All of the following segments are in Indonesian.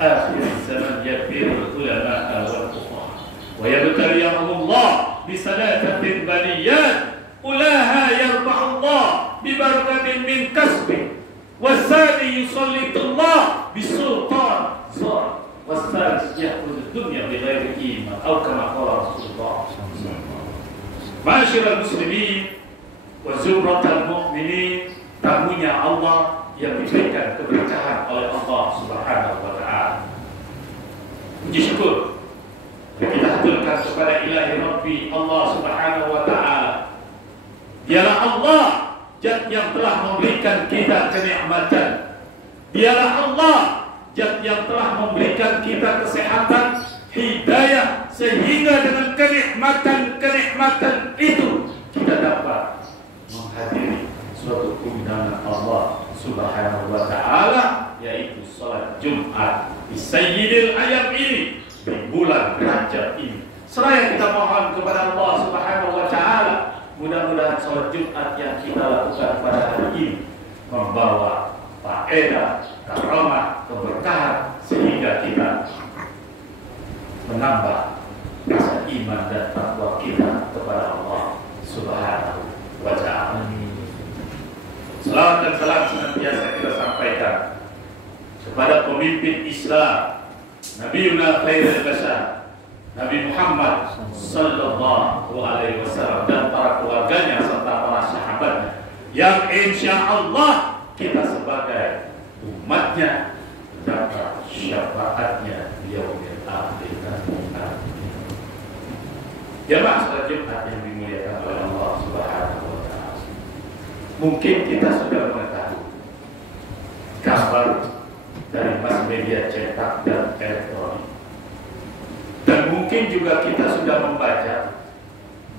akhir zaman yafirul ulama wal fuqaha wa yabtaliyahumullah bisalatatin baliyat ulaha yarfa'ullah bibarakatin min kasbi wasani yusallitullah bisultan zar wasalis yahkul dunya bighairi iman atau kama qala Rasulullah. Ma'asyiral muslimin wa zumratal mu'minin, tamunya Allah yang diberikan keberkahan oleh Allah Subhanahu wa Ta'ala. Puji syukur kita haturkan kepada Ilahi Rabbi Allah Subhanahu wa Ta'ala. Dialah Allah Zat yang telah memberikan kita kenikmatan. Dialah Allah Zat yang telah memberikan kita kesehatan, hidayah, sehingga dengan kenikmatan itu kita dapat menghadiri suatu undangan Allah Subhanahu wa Ta'ala, yaitu salat Jumat di Sayyidil Ayam ini, di bulan Rajab ini. Seraya kita mohon kepada Allah Subhanahu wa Ta'ala, mudah-mudahan salat Jumat yang kita lakukan pada hari ini membawa faedah, karamah, keberkahan, sehingga kita menambah rasa iman dan takwa kita kepada Allah Subhanahu wa Ta'ala. Salawat dan salam senantiasa kita sampaikan kepada pemimpin Islam, Nabiuna Khairul Bashar, Nabi Muhammad sallallahu alaihi wasallam, dan para keluarganya serta para sahabatnya, yang insya Allah kita sebagai umatnya dapat syafaatnya di yaumil akhir nanti. Jamaah salat Jumat yang dimuliakan oleh Allah Subhanahu wa Ta'ala, mungkin kita sudah mengetahui kabar dari mass media cetak dan elektronik, dan mungkin juga kita sudah membaca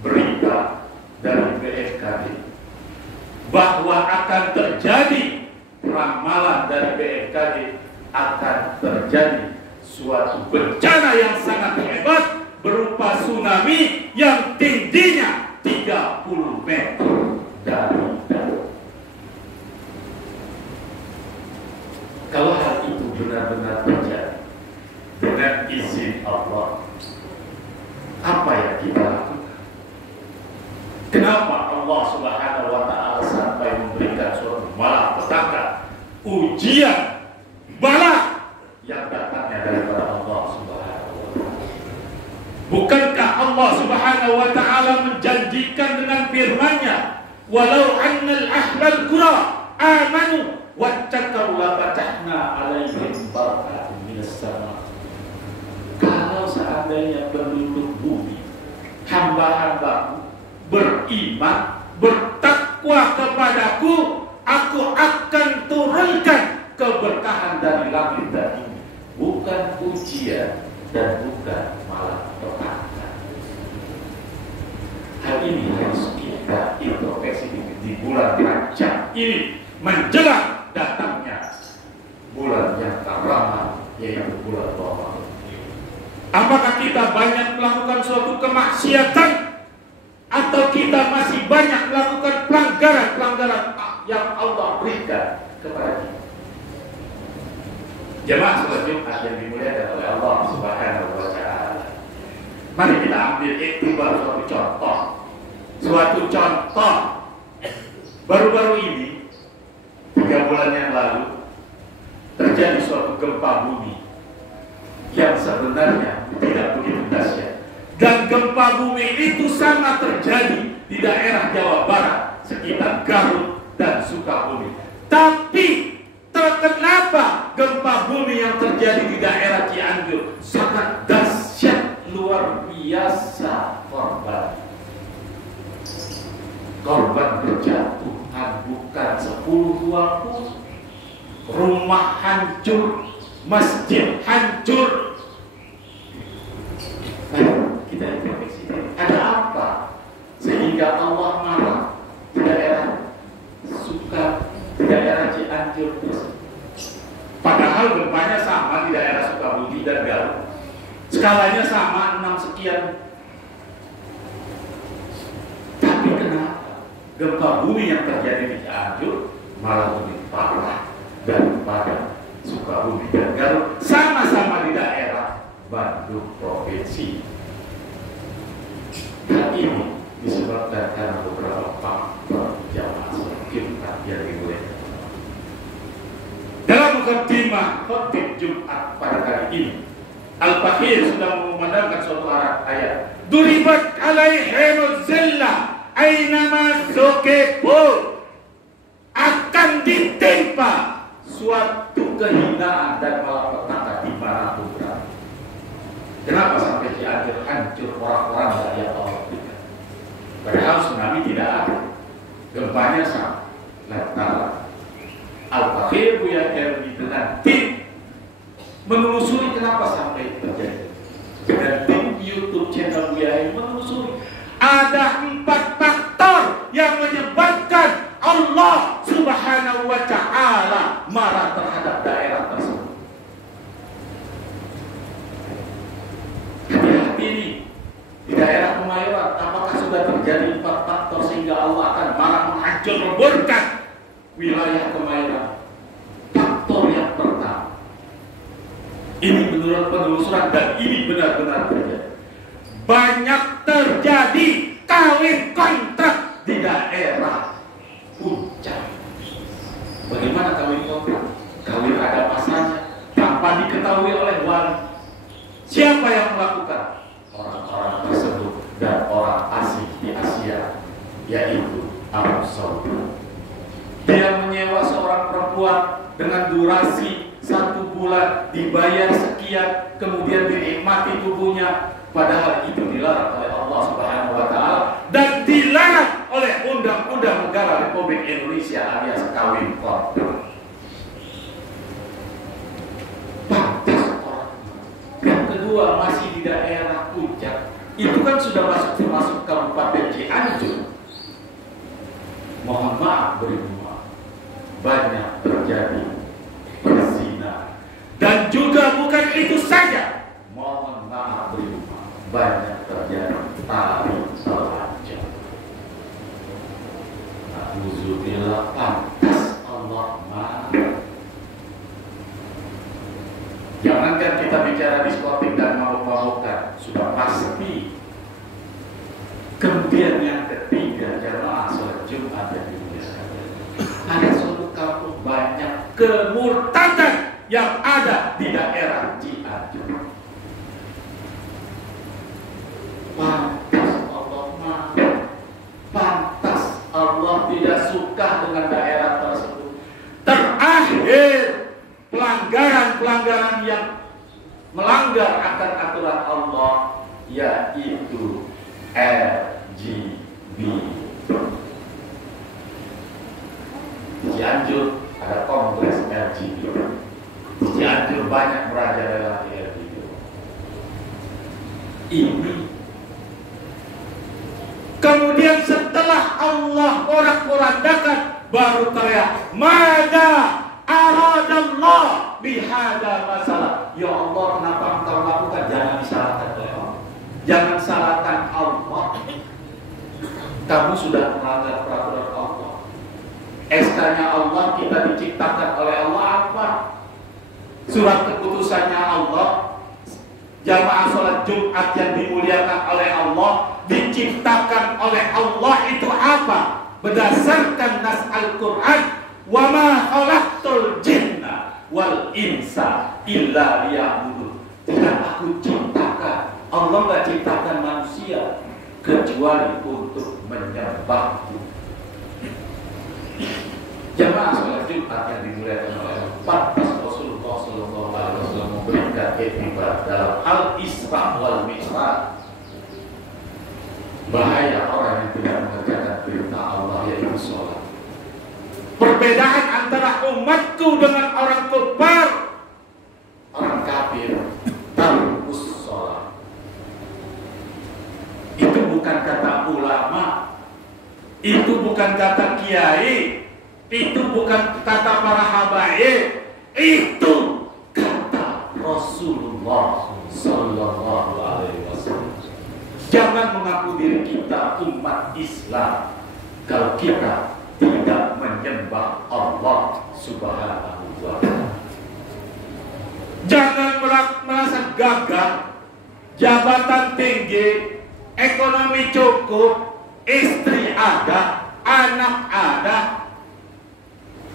berita dari BMKG bahwa akan terjadi, ramalan dari BMKG akan terjadi suatu bencana yang sangat hebat berupa tsunami yang tingginya 30 meter dari darat. Kalau hal itu benar-benar terjadi dengan izin Allah, apa yang kita lakukan? Kenapa Allah Subhanahu wa Ta'ala sampai memberikan suatu malapetaka, ujian, bala yang datangnya daripada Allah Subhanahu wa Ta'ala? Bukankah Allah Subhanahu wa Ta'ala menjanjikan dengan firman-Nya, walau annal ahlal qura amanu wattaqaw la fatahna 'alaihim barakatin minas sama. Kalau seandainya penduduk bumi, hamba-hambaku beriman, bertakwa kepadaku, aku akan turunkan keberkahan dari langit dan bumi, bukan ujian dan bukan malah petaka. Hal ini harus kita introspeksi di bulan Rajab ini, menjelang datangnya bulan yang karamah, yaitu bulan Ramadan. Apakah kita banyak melakukan suatu kemaksiatan, atau kita masih banyak melakukan pelanggaran-pelanggaran yang Allah berikan kepada kita? Jemaah salat Jumat yang dimuliakan oleh Allah Subhanahu wa Ta'ala, mari kita ambil iktibar suatu contoh. Suatu contoh, baru-baru ini 3 bulan yang lalu terjadi suatu gempa bumi yang sebenarnya tidak begitu dahsyat. Dan gempa bumi itu sama terjadi di daerah Jawa Barat, sekitar Garut dan Sukabumi. Tapi kenapa gempa bumi yang terjadi di daerah Cianjur sangat dahsyat, luar biasa? Korban berjatuhan bukan 10-20, rumah hancur, masjid hancur. Kita introspeksi, ada apa sehingga Allah marah di daerah di daerah Cianjur? Padahal gempanya sama di daerah Sukabumi dan Garut, skalanya sama 6 sekian. Tapi kenapa gempa bumi yang terjadi di Cianjur malah lebih parah daripada Sukabumi dan Garut? Sama Bandung provinsi. Hal ini disebabkan karena beberapa faktor jamaah sholat Jumat yang dimulai. Dalam mukadimah khutbah Jumat pada kali ini, Al-Fakhir sudah memandangkan suatu ayat. Duribat alaihimuz zillah ainama sukibu, akan ditimpa suatu kehinaan dan malapetaka dimanapun berada. Kenapa sampai Cianjur hancur orang-orang daya Allah? Padahal tsunami tidak ada, gempanya sama. Al-Fakhir Buya Hermi dengan tim menelusuri kenapa sampai terjadi. Dan tim YouTube channel Buya Hermi menelusuri ada 4 faktor yang menyebabkan Allah Subhanahu wa Ta'ala marah terhadap daerah tersebut. Hati-hati ini di daerah Kemayoran, apakah sudah terjadi 4 faktor sehingga Allah akan marah menghancur leburkan wilayah Kemayoran? Faktor yang pertama, ini menurut penelusuran dan ini benar-benar terjadi. Banyak terjadi kawin kontrak di daerah Puncak. Bagaimana kawin kontrak? Kawin ada masanya tanpa diketahui oleh wali. Siapa yang melakukan? Orang-orang tersebut dan orang asing di Asia, yaitu Arab Saudi. Dia menyewa seorang perempuan dengan durasi 1 bulan, dibayar sekian, kemudian dinikmati tubuhnya. Padahal itu dilarang oleh Allah Subhanahu wa Ta'ala dan dilarang oleh Undang-Undang Negara Republik Indonesia alias kawin kontrak. Pantas orang. Yang kedua, masih di daerah Puncak. Itu kan sudah masuk Kabupaten Cianjur. Mohon maaf beribu maaf, banyak terjadi berzina. Dan juga bukan itu saja, mohon maaf beribu maaf, banyak terjadi tari telanjang. Alhamdulillah, pantas Allah marah. Jangankan kita bicara diskotik dan mabuk-mabukan, sudah pasti. Kemudian yang ketiga, jamaah sholat Jumat yang dimuliakan, ada suatu kampung banyak kemurtadan yang ada di daerah Cianjur. Pantas Allah marah, pantas Allah tidak suka dengan daerah tersebut. Terakhir, pelanggaran yang melanggar akan aturan Allah, yaitu LGBT. Cianjur ada kongres LGBT. Cianjur banyak merajalela LGBT. Ini kemudian setelah Allah porak-porandakan, baru teriak, "Mada aradallah bihada masalah." Ya Allah, kenapa engkau lakukan? Jangan disalahkan oleh Allah. Jangan salahkan Allah. Kamu sudah melanggar peraturan Allah. SK-nya Allah, kita diciptakan oleh Allah apa? Surat keputusannya Allah, jamaah sholat Jumat yang dimuliakan oleh Allah, diciptakan oleh Allah itu apa? Berdasarkan nas Al-Quran, wa ma khalaqtul jinna wal insa illa liya'budun. Tidak aku ciptakan, Allah nggak ciptakan manusia kecuali untuk menyembahku. Jamaah sholat Jumat yang dimuliakan oleh Allah, pantas Rasulullah SAW memberikan etikat dalam Al-Isra wal Mi'raj. Bahaya orang yang tidak mengerjakan perintah Allah, yaitu sholat. Perbedaan antara umatku dengan orang kafir, orang kafir tarkus sholat. Itu bukan kata ulama, itu bukan kata kiai, itu bukan kata para habaib, itu kata Rasulullah Sallallahu Alaihi Wasallam. Jangan mengaku diri kita umat Islam kalau kita tidak menyembah Allah Subhanahu wa Ta'ala. Jangan merasa gagah jabatan tinggi, ekonomi cukup, istri ada, anak ada,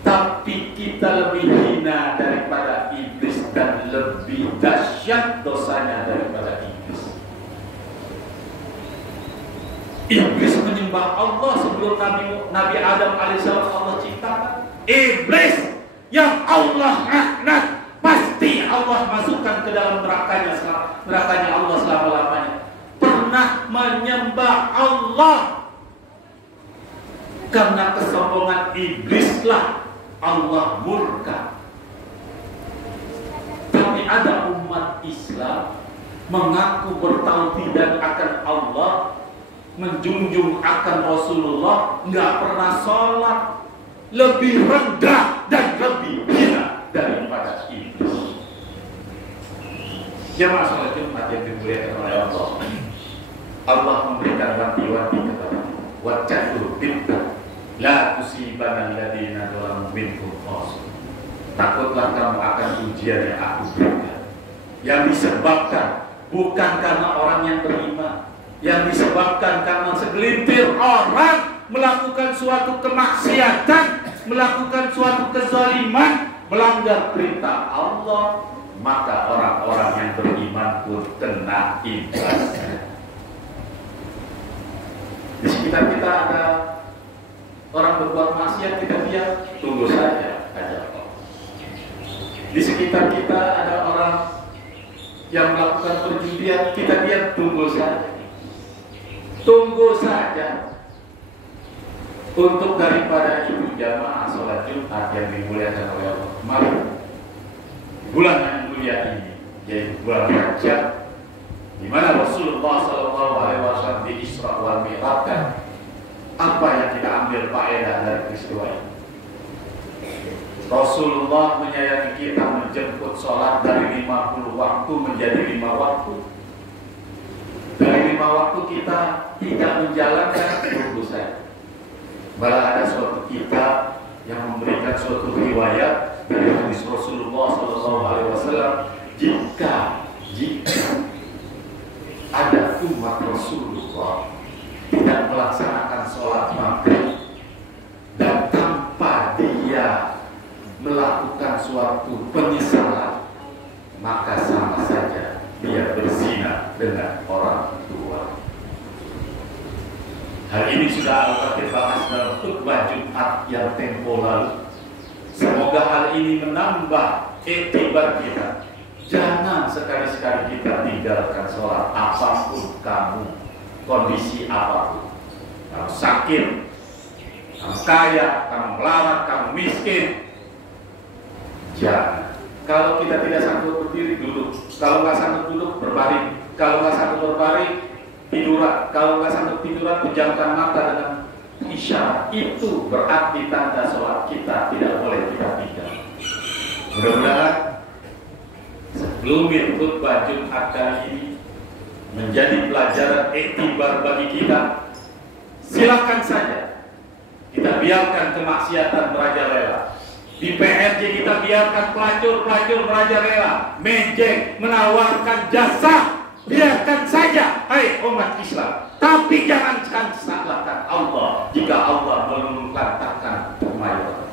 tapi kita lebih hina daripada iblis dan lebih dahsyat dosanya daripada iblis. Iblis menyembah Allah sebelum Nabi Adam alaihissalam Allah ciptakan. Iblis yang Allah laknat, pasti Allah masukkan ke dalam nerakanya Allah selama-lamanya. Pernah menyembah Allah, karena kesombongan iblislah Allah murka. Tapi ada umat Islam mengaku bertauhid akan Allah, menjunjung akan Rasulullah, nggak pernah sholat, lebih rendah dan lebih hina daripada iblis. Jamaah sholat Jumat yang dimuliakan oleh Allah, Allah memberikan wanti-wanti kepada wajahu bintang la tusibanal ladina dzalamu minkum khas. Takutlah kamu akan ujian yang aku berikan, yang disebabkan bukan karena orang yang beriman, yang disebabkan karena segelintir orang melakukan suatu kemaksiatan, melakukan suatu kezaliman, melanggar perintah Allah, maka orang-orang yang beriman pun kena imbasnya. Di sekitar kita ada orang berbuat maksiat, kita diam, tunggu saja aja. Di sekitar kita ada orang yang melakukan perjudian, kita diam, tunggu saja. Tunggu saja. Untuk daripada itu, jamaah sholat Jumat yang dimuliakan oleh Allah, mari bulan yang mulia ini, yaitu bulan Rajab, di mana Rasulullah SAW di Isra wal Mi'raj, apa yang kita ambil faedah dari peristiwa ini? Rasulullah menyayangi kita menjemput sholat dari 50 waktu menjadi 5 waktu. Dari 5 waktu kita tidak menjalankan, tunggu saja. Malah ada suatu kitab yang memberikan suatu riwayat dari hadis Rasulullah SAW, jika ada umat Rasulullah tidak melaksanakan sholat maghrib dan tanpa dia melakukan suatu penyesalan, maka sama saja dia berzina dengan orang tua. Hal ini sudah Al-Fatih bahas dalam khutbah Jumat yang tempo lalu. Semoga hal ini menambah iktibar kita. Jangan sekali-sekali kita tinggalkan sholat, apapun kamu, kondisi apapun. Kamu sakit, kamu kaya, kamu melarat, kamu miskin, jangan. Kalau kita tidak sanggup berdiri, duduk. Kalau nggak sanggup duduk, berbaring. Kalau nggak sanggup berbaring, tiduran. Kalau nggak sanggup tiduran, pejamkan mata dengan isyarat. Itu berarti tanda sholat kita tidak boleh kita tinggal. Mudah-mudahan sebelum khutbah Jumat kali ini menjadi pelajaran iktibar bagi kita. Silakan saja kita biarkan kemaksiatan merajalela. Di PRJ kita biarkan pelacur-pelacur merajalela, mejeng, menawarkan jasa. Biarkan saja, hai umat Islam. Tapi jangan salahkan Allah jika Allah melantangkan kemayoran.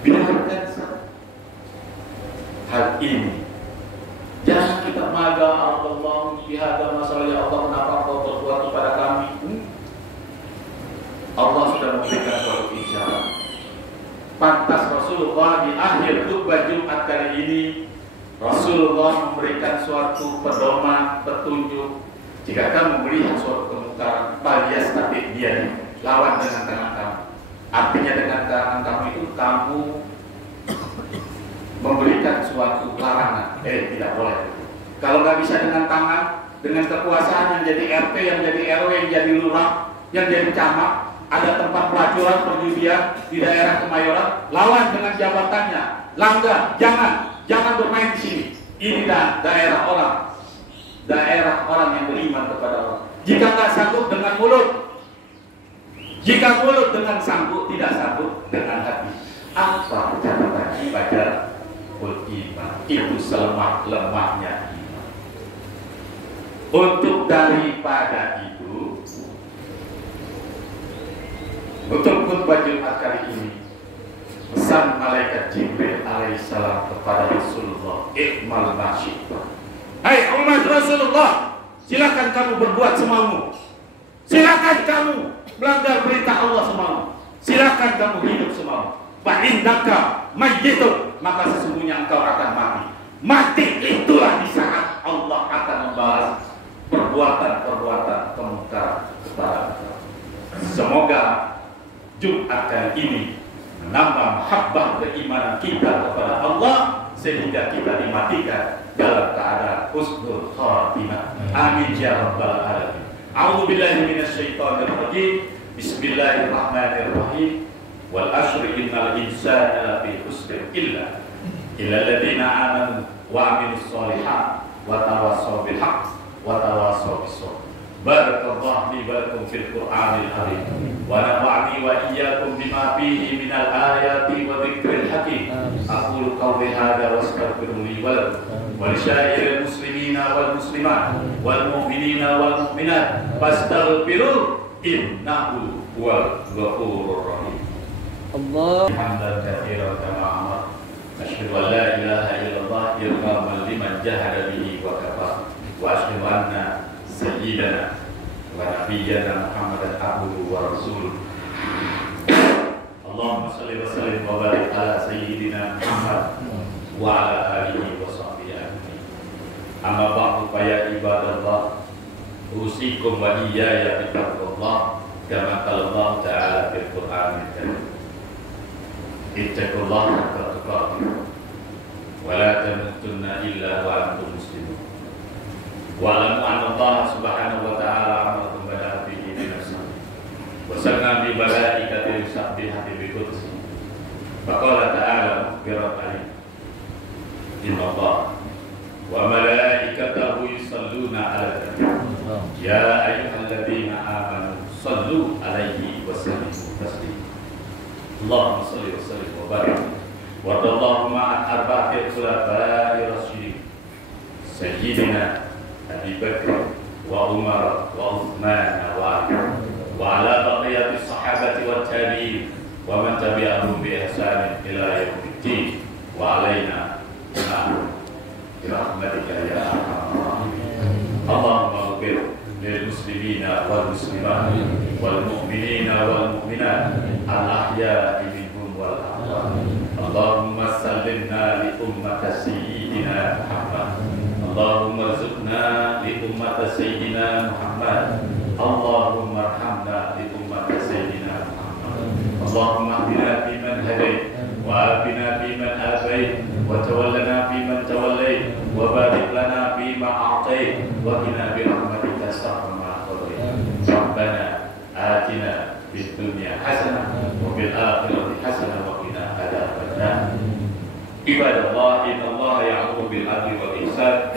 Biarkan saja hal ini. Jangan kita maga Allah bihada masalah ya Allah, kenapa kau berbuat kepada kami? Allah sudah memberikan suatu isyarat. Pantas Rasulullah di akhir khutbah Jumat kali ini, Rasulullah memberikan suatu pedoman, petunjuk. Jika kamu melihat suatu kemungkaran, falias tapi dia lawan dengan tangan kamu. Artinya dengan tangan kamu itu kamu memberikan suatu larangan. Tidak boleh. Kalau nggak bisa dengan tangan, dengan kekuasaan yang jadi RT, yang jadi RW, yang jadi lurah, yang jadi camat, ada tempat pelacuran perjudian di daerah Kemayoran, lawan dengan jabatannya. Langgar, jangan bermain di sini. Ini daerah orang yang beriman kepada Allah. Jika nggak sanggup dengan mulut, jika mulut dengan sanggup, tidak sanggup dengan hati. Apa catatan baca iman. Itu selemah-lemahnya iman. Untuk daripada itu, untuk khutbah Jumat kali ini, pesan malaikat Jibril alaihissalam kepada Rasulullah, "Ikmal masyitah." Hai umat Rasulullah, silakan kamu berbuat semaumu. Silakan kamu melanggar perintah Allah semaumu. Silakan kamu hidup semaumu. Fa innaka mayyitun, maka sesungguhnya engkau akan mati. Mati itulah di saat Allah akan membalas perbuatan-perbuatan kemungkaran kepada engkau. Semoga Jumat kali ini menambah mahabbah keimanan kita kepada Allah sehingga kita dimatikan dalam keadaan husnul khatimah. Amin ya rabbal alamin. A'udzu billahi minasyaitonir rajim. Bismillahirrahmanirrahim. Wal asri innal insana lafi khusr illa alladziina aamanu wa 'amilus shalihaati wa tawassaw bil haqq wa tawassaw bis sabr. Barakallahu li wa lakum fil Qur'anil azim wa nafa'ani wa iyyakum bima fihi minal ayati wa dzikril hakim. Aqulu qawli hadza wa astaghfiru li wa lakum wa li sa'iril muslimina wal muslimat wal mu'minina wal mu'minat fastaghfiruhu innahu huwal ghafurur rahim. Allah hamdan katsiran kama amar. Asyhadu an la ilaha illallah irhaman liman jahada bihi wa kafar. Wa asyhadu anna sayyidana wa nabiyyana Muhammadan abduhu wa rasuluh. Allahumma shalli wa sallim wa barik ala sayyidina Muhammad wa ala alihi wa sahbihi ajma'in. Amma ba'du fa ya ibadallah, usikum wa iyaya bi taqwallah kama qala Allah ta'ala fil Qur'anil karim. Ittaqullaha haqqa tuqatih wa la tamutunna illa wa antum muslimun. Wa'lamu anna Allah subhanahu wa ta'ala amarakum bada'a bihi bi nafsihi wa sanna bi malaikatihi yusabbihuna bi qudsihi. Faqala ta'ala mukhbiran alayhi, inna Allah wa malaikatahu yusalluna 'alan nabi ya ayyuhalladzina amanu sallu 'alaihi wa sallimu taslima. Allahumma shalli wa sallim wa barik wa radallahu ma'an arba'ati khulafa'i rasyidin sayyidina Abi Bakr wa Umar wa Uthman wa Ali wa ala baqiyati sahabati wa tabi'in wa man tabi'ahum bi ihsan ila yaumiddin wa alaina bi rahmatika ya arhamar rahimin. Allahumma ighfir lil muslimina wal muslimat wal mu'minina wal mu'minat al ahya'i minhum wal amwat. Allahumma sallimna li ummati sayyidina Muhammad. Allahumma rzuqna li ummati sayyidina Muhammad. Allahumma arhamna li ummati sayyidina Muhammad. Allahumma ihdina fi man hadayt wa afina fi man afayt wa tawallana fi man tawallayt wa barik lana fi ma a'tayt wa qina bi rahmatika sharra ma qadayt. Rabbana atina fid dunya hasanah wa fil akhirati hasanah wa qina adzabannar. Ibadallah, innallaha ya'muru bil 'adli wal ihsan